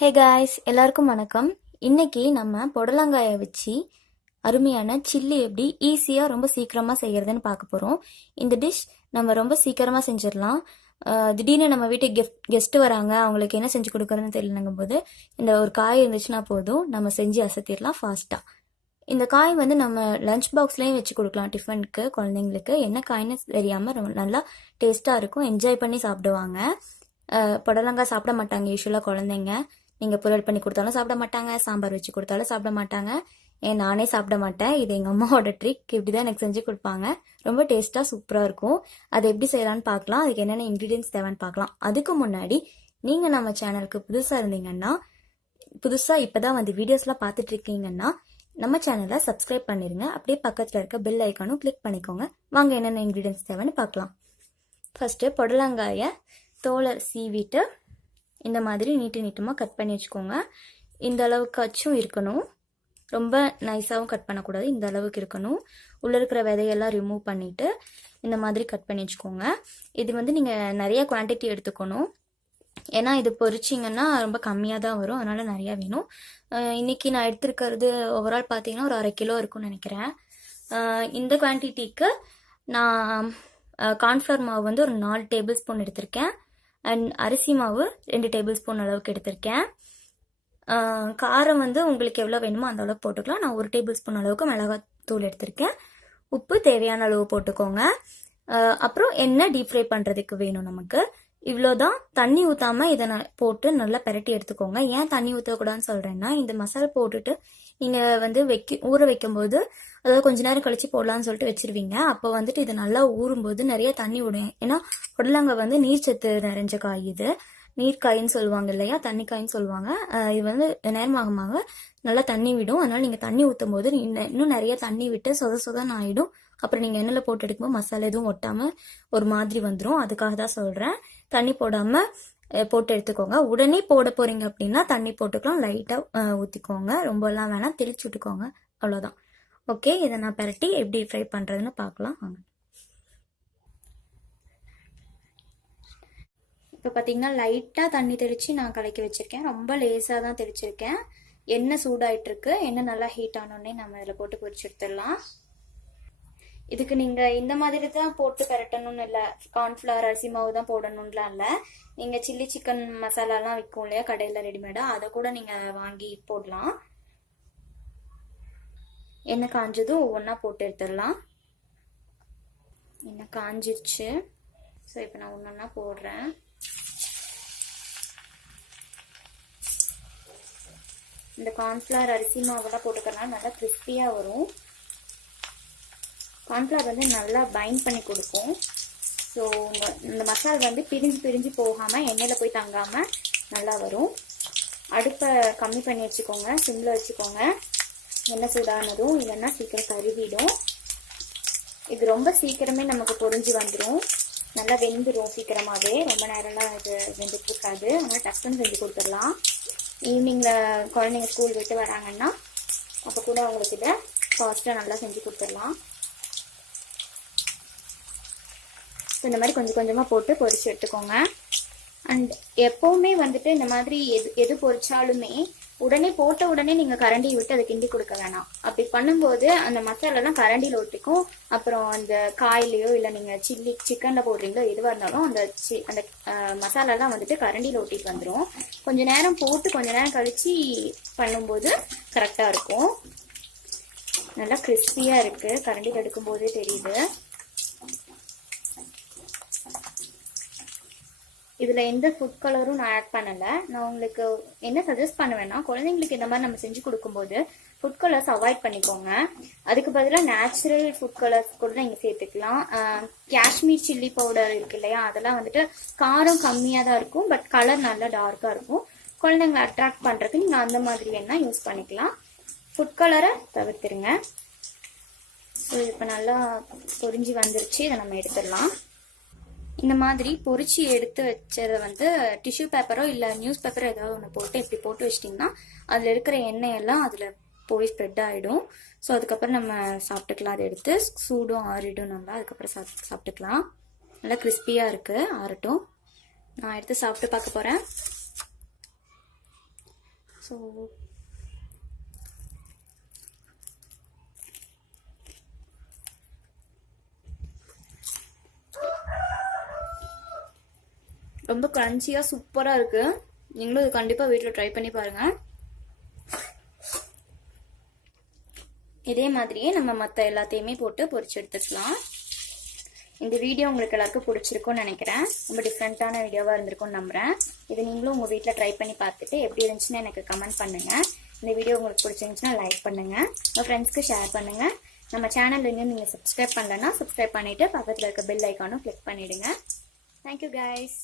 Hey guys, எல்லாருக்கும் வணக்கம். இன்னைக்கு நம்ம புடலங்காயை வச்சு அருமையான சில்லி எப்படி ஈஸியாக ரொம்ப சீக்கிரமாக செய்கிறதுன்னு பார்க்க போகிறோம். இந்த டிஷ் நம்ம ரொம்ப சீக்கிரமாக செஞ்சிடலாம். திடீர்னு நம்ம வீட்டுக்கு கெஸ்ட்டு வராங்க, அவங்களுக்கு என்ன செஞ்சு கொடுக்குறதுன்னு தெரியலங்கும் போது இந்த ஒரு காய் இருந்துச்சுன்னா போதும், நம்ம செஞ்சு அசத்திடலாம் ஃபாஸ்ட்டாக. இந்த காய் வந்து நம்ம லஞ்ச் பாக்ஸ்லேயும் வச்சு கொடுக்கலாம் டிஃபனுக்கு. குழந்தைங்களுக்கு என்ன காய்னு தெரியாமல் ரொம்ப நல்லா டேஸ்ட்டாக இருக்கும், என்ஜாய் பண்ணி சாப்பிடுவாங்க. புடலங்காய் சாப்பிட மாட்டாங்க யூஸ்வலாக குழந்தைங்க. நீங்கள் பொரியல் பண்ணி கொடுத்தாலும் சாப்பிட மாட்டாங்க, சாம்பார் வச்சு கொடுத்தாலும் சாப்பிட மாட்டாங்க. நானே சாப்பிட மாட்டேன். இது எங்கள் அம்மாவோட ட்ரிக். இப்படி தான் எனக்கு செஞ்சு கொடுப்பாங்க. ரொம்ப டேஸ்ட்டாக சூப்பராக இருக்கும். அதை எப்படி செய்யலான்னு பார்க்கலாம். அதுக்கு என்னென்ன இன்க்ரீடியன்ஸ் தேவைன்னு பார்க்கலாம். அதுக்கு முன்னாடி நீங்கள் நம்ம சேனலுக்கு புதுசாக இருந்தீங்கன்னா, புதுசாக இப்போ தான் வந்து வீடியோஸ்லாம் பார்த்துட்டு இருக்கீங்கன்னா நம்ம சேனலை சப்ஸ்கிரைப் பண்ணிடுங்க. அப்படியே பக்கத்தில் இருக்க பெல் ஐக்கானும் கிளிக் பண்ணிக்கோங்க. வாங்க என்னென்ன இன்க்ரீடியன்ஸ் தேவைன்னு பார்க்கலாம். ஃபஸ்ட்டு புடலங்காயை தோலை சீவிட்டு இந்த மாதிரி நீட்டமாக கட் பண்ணி வச்சுக்கோங்க. இந்த அளவுக்காச்சும் இருக்கணும், ரொம்ப நைஸாகவும் கட் பண்ணக்கூடாது, இந்த அளவுக்கு இருக்கணும். உள்ளே இருக்கிற விதையெல்லாம் ரிமூவ் பண்ணிவிட்டு இந்த மாதிரி கட் பண்ணி வச்சுக்கோங்க. இது வந்து நீங்கள் நிறைய குவான்டிட்டி எடுத்துக்கணும், ஏன்னா இது பொரிச்சிங்கன்னா ரொம்ப கம்மியாக தான் வரும், அதனால் நிறையா வேணும். இன்றைக்கி நான் எடுத்துருக்கிறது ஓவரால் பார்த்தீங்கன்னா ஒரு 1/2 கிலோ இருக்குன்னு நினைக்கிறேன். இந்த குவான்டிட்டிக்கு நான் கார்ன்ஃப்ளவர் மாவு வந்து ஒரு 4 டேபிள் ஸ்பூன் எடுத்திருக்கேன். அண்ட் அரிசி மாவு 2 டேபிள் ஸ்பூன் அளவுக்கு எடுத்திருக்கேன். காரம் வந்து உங்களுக்கு எவ்வளோ வேணுமோ அந்த அளவுக்கு போட்டுக்கலாம். நான் 1 டேபிள் ஸ்பூன் அளவுக்கு மிளகாத்தூள் எடுத்திருக்கேன். உப்பு தேவையான அளவு போட்டுக்கோங்க. அப்புறம் எண்ணெய் டீப் ஃப்ரை பண்ணுறதுக்கு வேணும் நமக்கு. இவ்வளோதான். தண்ணி ஊற்றாமல் இதை போட்டு நல்லா பெரட்டி எடுத்துக்கோங்க. ஏன் தண்ணி ஊற்றக்கூடாதுன்னு சொல்கிறேன்னா, இந்த மசாலா போட்டுட்டு நீங்கள் வந்து ஊற வைக்கும்போது, அதாவது கொஞ்ச நேரம் கழிச்சு போடலான்னு சொல்லிட்டு வச்சிருவீங்க. அப்போ வந்துட்டு இது நல்லா ஊறும்போது நிறைய தண்ணி விடும். ஏன்னா புடலங்காய் வந்து நீர்ச்சத்து நிறைஞ்ச காய். இது நீர்க்காயின்னு சொல்லுவாங்க இல்லையா, தண்ணிக்காயின்னு சொல்லுவாங்க. இது வந்து நேரமாக நல்லா தண்ணி விடும். அதனால நீங்கள் தண்ணி ஊற்றும் போது இன்னும் நிறைய தண்ணி விட்டு சொதன்னு ஆகிடும். அப்புறம் நீங்கள் எண்ணெயில் போட்டு எடுக்கும்போது மசாலா எதுவும் ஒட்டாமல் ஒரு மாதிரி வந்துடும். அதுக்காக தான் சொல்கிறேன். தண்ணி போடாமல் போட்டு எடுத்துக்கோங்க. உடனே போட போகிறீங்க அப்படின்னா தண்ணி போட்டுக்கலாம், லைட்டாக ஊற்றிக்கோங்க, ரொம்பலாம் வேணாம், தெளிச்சு விட்டுக்கோங்க, அவ்வளோதான். ஓகே, இதை நான் பெரட்டி எப்படி ஃப்ரை பண்ணுறதுன்னு பார்க்கலாம் வாங்க. இப்போ பார்த்தீங்கன்னா லைட்டாக தண்ணி தெளித்து நான் கலக்கி வச்சுருக்கேன். ரொம்ப லேசாக தான் தெளிச்சிருக்கேன். எண்ணெய் சூடாயிட்டிருக்கு. எண்ணெய் நல்லா ஹீட் ஆனோடனே நம்ம இதில் போட்டு பொரிச்சு எடுத்துடலாம். இதுக்கு நீங்கள் இந்த மாதிரி தான் போட்டு பெரட்டணும்னு இல்லை, கார்ன்ஃப்ளவர் அரிசி மாவு தான் போடணும்லாம் இல்லை. நீங்கள் சில்லி சிக்கன் மசாலாலாம் விற்கும் இல்லையா கடையில் ரெடிமேடாக, அதை கூட நீங்கள் வாங்கி போடலாம். எண்ணெய் காஞ்சதும் ஒவ்வொன்றா போட்டு எடுத்துடலாம். எண்ணெய் காஞ்சிருச்சு. ஸோ இப்போ நான் ஒன்றா போடுறேன். இந்த கார்ன்ஃப்ளவர் அரிசி மாவெல்லாம் போட்டுக்கிறனால நல்லா கிறிஸ்பியாக வரும். கார்ன்ஃப்ளவர் வந்து நல்லா பைண்ட் பண்ணி கொடுக்கும். ஸோ இந்த மசாலா வந்து பிரிஞ்சு போகாமல் எண்ணெயில் போய் தங்காமல் நல்லா வரும். அடுப்பை கம்மி பண்ணி வச்சுக்கோங்க, சிம்மில் வச்சுக்கோங்க. எண்ணெய் சூடானதும், இல்லைன்னா சீக்கிரம் கருவிடும். இது ரொம்ப சீக்கிரமே நமக்கு பொரிஞ்சு வந்துடும், நல்லா வெந்துடும் சீக்கிரமாகவே. ரொம்ப நேரம்லாம் இது வெந்துட்டு இருக்காது. அதனால் டக்குன்னு செஞ்சு கொடுத்துடலாம். ஈவினிங்கில் குழந்தைங்க ஸ்கூல் விட்டு வராங்கன்னா அப்போ கூட அவங்களுக்கு இதை ஃபாஸ்ட்டாக நல்லா செஞ்சு கொடுத்துடலாம். இந்த மாதிரி கொஞ்சம் கொஞ்சமாக போட்டு பொரிச்சு எடுத்துக்கோங்க. அண்ட் எப்போவுமே வந்துட்டு இந்த மாதிரி எது பொரிச்சாலுமே உடனே போட்ட உடனே நீங்கள் கரண்டி விட்டு அதை கிண்டி கொடுக்க வேணாம். அப்படி பண்ணும்போது அந்த மசாலாலாம் கரண்டியில் ஒட்டிக்கும். அப்புறம் அந்த காயிலையோ இல்லை நீங்கள் சிக்கனில் போடுறீங்களோ எதுவாக இருந்தாலும் அந்த மசாலாலாம் வந்துட்டு கரண்டியில் ஒட்டிட்டு வந்துடும். கொஞ்சம் நேரம் போட்டு கொஞ்சம் நேரம் கழித்து பண்ணும்போது கரெக்டாக இருக்கும். நல்லா கிறிஸ்பியாக இருக்குது, கரண்டியில் எடுக்கும்போதே தெரியுது. இதில் எந்த ஃபுட் கலரும் நான் ஆட் பண்ணலை. நான் உங்களுக்கு என்ன சஜஸ்ட் பண்ணுவேன்னா, குழந்தைங்களுக்கு இந்த மாதிரி நம்ம செஞ்சு கொடுக்கும்போது ஃபுட் கலர்ஸ் அவாய்ட் பண்ணிக்கோங்க. அதுக்கு பதிலாக நேச்சுரல் ஃபுட் கலர்ஸ் கூட நீங்கள் சேர்த்துக்கலாம். காஷ்மீர் சில்லி பவுடர் இருக்கு இல்லையா, அதெல்லாம் வந்துட்டு காரம் கம்மியாக தான் இருக்கும், பட் கலர் நல்லா டார்க்காக இருக்கும். குழந்தைங்களை அட்ராக்ட் பண்ணுறதுக்கு நீங்கள் அந்த மாதிரி வேணால் யூஸ் பண்ணிக்கலாம். ஃபுட் கலரை தவிர்த்துருங்க. ஸோ இப்போ நல்லா பொரிஞ்சு வந்துருச்சு. இதை நம்ம எடுத்துடலாம். இந்த மாதிரி பொரிச்சு எடுத்து வச்சதை வந்து டிஷ்யூ பேப்பரோ இல்லை நியூஸ் பேப்பரோ ஏதாவது ஒன்று போட்டு இப்படி போட்டு வச்சிட்டிங்கன்னா அதில் இருக்கிற எண்ணெயெல்லாம் அதில் போய் ஸ்ப்ரெட் ஆகிடும். ஸோ அதுக்கப்புறம் நம்ம சாப்பிட்டுக்கலாம். அதை எடுத்து சூடும் ஆறிடும், நல்லா அதுக்கப்புறம் சாப்பிட்டுக்கலாம். நல்லா கிறிஸ்பியாக இருக்குது, ஆறட்டும். நான் எடுத்து சாப்பிட்டு பார்க்க போகிறேன். ஸோ ரொம்ப கிரன்ச்சியாக சூப்பராக இருக்குது. நீங்களும் இது கண்டிப்பாக வீட்டில் ட்ரை பண்ணி பாருங்கள். இதே மாதிரியே நம்ம மற்ற எல்லாத்தையுமே போட்டு பொரிச்சு எடுத்துக்கலாம். இந்த வீடியோ உங்களுக்கு எல்லாருக்கும் பிடிச்சிருக்கும்னு நினைக்கிறேன். ரொம்ப டிஃப்ரெண்ட்டான வீடியோவாக இருந்திருக்கும்னு நம்புகிறேன். இது நீங்களும் உங்கள் வீட்டில் ட்ரை பண்ணி பார்த்துட்டு எப்படி இருந்துச்சுன்னு எனக்கு கமெண்ட் பண்ணுங்கள். இந்த வீடியோ உங்களுக்கு பிடிச்சிருந்துச்சுன்னா லைக் பண்ணுங்கள், உங்கள் ஃப்ரெண்ட்ஸ்க்கு ஷேர் பண்ணுங்கள். நம்ம சேனல் இன்னும் நீங்கள் சப்ஸ்கிரைப் பண்ணலன்னா சப்ஸ்கிரைப் பண்ணிவிட்டு பக்கத்தில் இருக்க பெல் ஐக்கானும் கிளிக் பண்ணிவிடுங்க. Thank you guys.